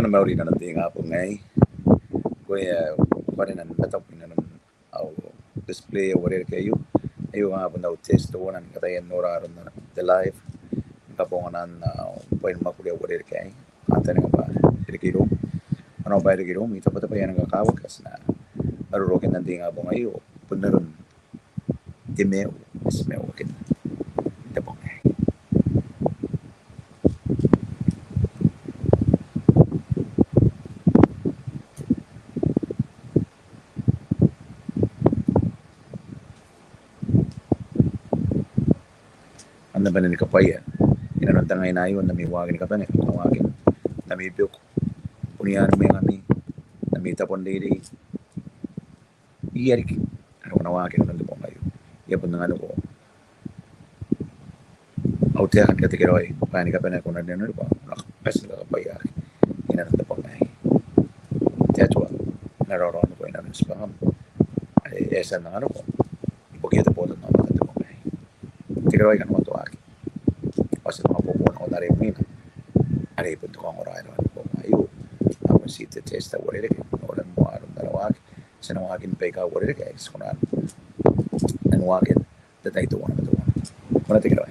Kuna mauri na nanti nga po ngay kuya pa rin ang batap na au display whatever kayo ayo nga po na test to nan katayan nora ron na the live kaponganan point makuya whatever kay ata nga ba dirigiro ano ba dirigiro ito pa yan ang kakawag kasi na arurokin nanti nga po ngayo punaron timeo ismeo kin ito po ngay ang nabanan ni kapaya inanong ngay na yun namiwagin ka pa niya tawagin namibiyok uniyan mo yung kami namita pon dili iyarik ano ko nawagin ano po kayo iyapon ng ano ko autiakan ka tigiroy pani ka pa na kung na din ano po nakapes na kapaya inanong po ngay teatwa naroron ko inanong spam ay esa ng ano po ibugito po doon ng mga po ngay tigiroy ka naman tuwagin kasi mga pupunan ko na rin mo yun. Ari po ito kong orayan naman po ngayon. Ako si test na wala rin. Walang mo anong nanawag. Sa nawagin pa ikaw wala rin. Kaya kung nanawagin, datay ito ko na ito. Muna tigil